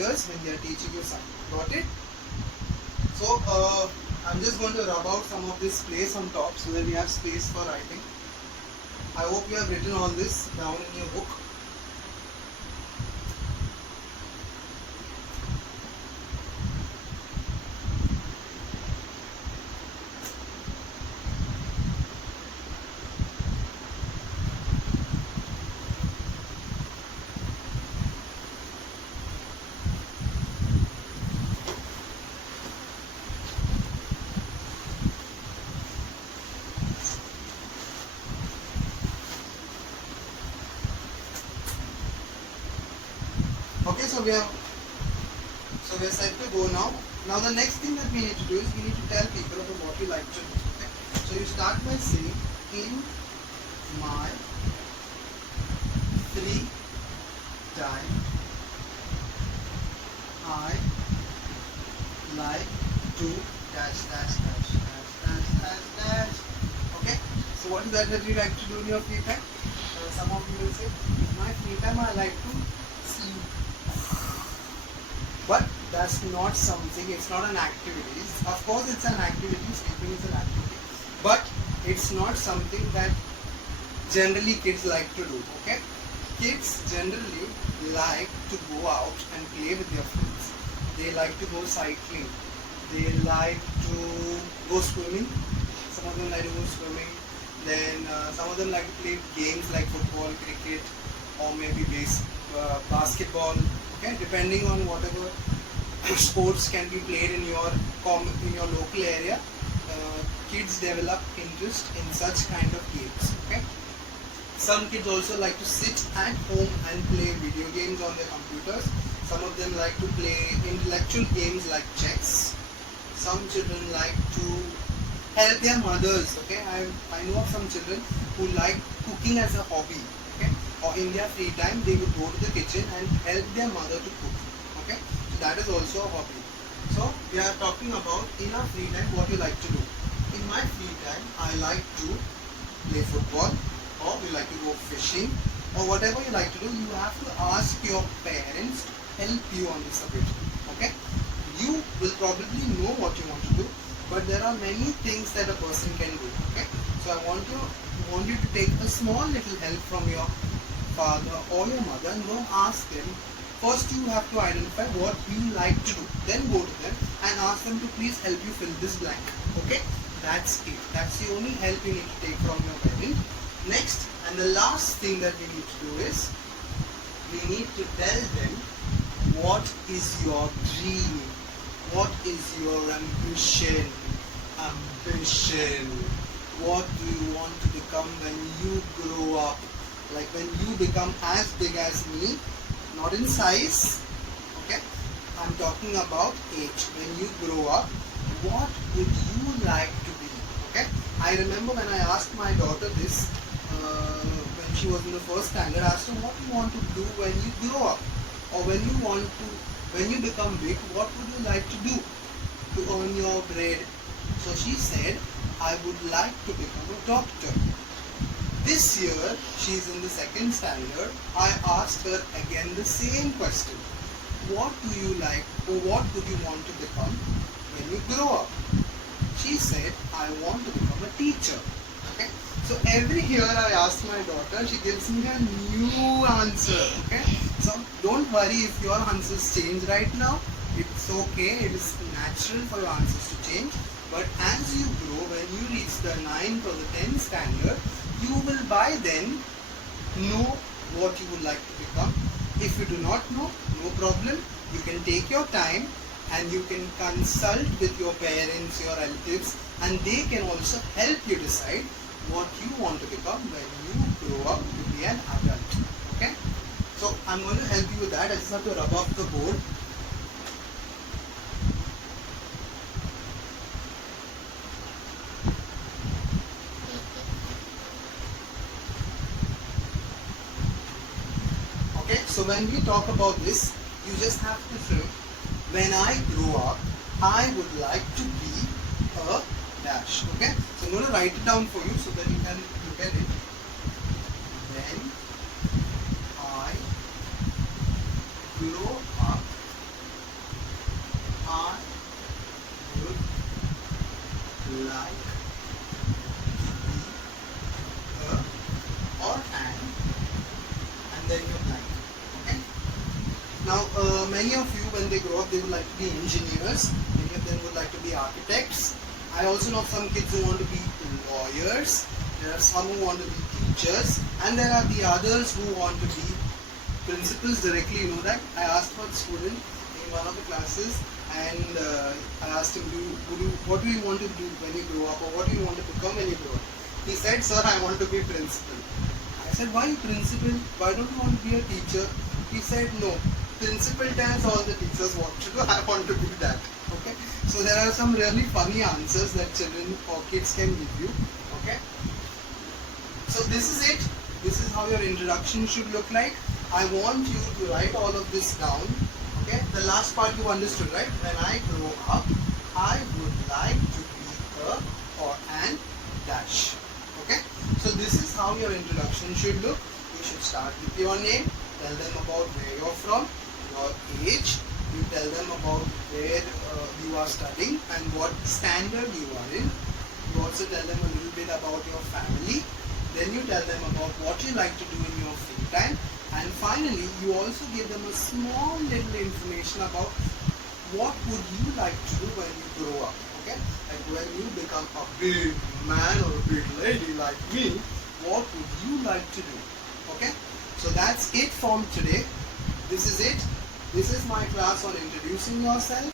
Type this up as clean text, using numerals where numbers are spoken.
teachers when they are teaching you something. Got it? So I'm just going to rub out some of this place on top so that we have space for writing. I hope you have written all this down in your book. Okay, so we are set to go now. Now the next thing that we need to do is we need to tell people about what we like to do. Okay? So you start by saying, in my free time, I like to dash dash dash dash dash dash dash. Okay? So what is that you like to do in your free time? Some of you will say, in my free time I like to sleep. But that's not something, it's not an activity. Of course it's an activity, sleeping is an activity. But it's not something that generally kids like to do, okay? Kids generally like to go out and play with their friends. They like to go cycling. They like to go swimming. Some of them like to go swimming. Then some of them like to play games like football, cricket, or maybe basketball. Okay, depending on whatever sports can be played in your local area, kids develop interest in such kind of games. Okay, some kids also like to sit at home and play video games on their computers. Some of them like to play intellectual games like chess. Some children like to help their mothers. Okay, I know of some children who like cooking as a hobby. Okay, or in their free time they would go to the kitchen and help their mother to cook. Okay, so that is also a hobby. So we are talking about in our free time what you like to do. In my free time I like to play football, or you like to go fishing, or whatever you like to do. You have to ask your parents to help you on this a bit. Okay, you will probably know what you want to do, but there are many things that a person can do. Okay, so I want you to take a small little help from your father or your mother and go and ask them. First you have to identify what you like to do, then go to them and ask them to please help you fill this blank. Okay, that's it. That's the only help you need to take from your parent. Next and the last thing that we need to do is we need to tell them what is your dream, what is your ambition, what do you want to become when you grow up, like when you become as big as me, not in size, okay, I'm talking about age. When you grow up, what would you like to be? Okay, I remember when I asked my daughter this when she was in the first standard, I asked her what you want to do when you grow up, or when you become big, what would you like to do to earn your bread? So she said, I would like to become a doctor. This year, she is in the second standard. I asked her again the same question. What do you like, or what would you want to become when you grow up? She said, I want to become a teacher. Okay? So every year I ask my daughter, she gives me a new answer. Okay? So don't worry if your answers change right now. It's okay. It is natural for your answers to change. But as you grow, when you reach the 9th or the 10th standard, you will by then know what you would like to become. If you do not know, no problem. You can take your time and you can consult with your parents, your relatives, and they can also help you decide what you want to become when you grow up to be an adult. Okay? So I'm going to help you with that. I just have to rub off the board. Okay, so when we talk about this, you just have to say, when I grow up, I would like to be a dash. Okay, so I'm going to write it down for you so that you can look at it. When I grow up, many of you, when they grow up, they would like to be engineers. Many of them would like to be architects. I also know some kids who want to be lawyers. There are some who want to be teachers, and there are the others who want to be principals directly. You know that I asked for a student in one of the classes, and I asked him, what do you want to do when you grow up, or what do you want to become when you grow up? He said, sir, I want to be principal. I said, why principal? Why don't you want to be a teacher? He said, no, principal tells all the teachers what to do. I want to do that. Okay. So there are some really funny answers that children or kids can give you. Okay. So this is it. This is how your introduction should look like. I want you to write all of this down. Okay. The last part you understood, right? When I grow up, I would like to be a or an dash. Okay. So this is how your introduction should look. You should start with your name. Tell them about where you're from, your age. You tell them about where you are studying and what standard you are in. You also tell them a little bit about your family. Then you tell them about what you like to do in your free time. And finally, you also give them a small little information about what would you like to do when you grow up. Okay? Like when you become a big man or a big lady like me, what would you like to do? Okay? So that's it from today. This is it. This is my class on introducing yourself.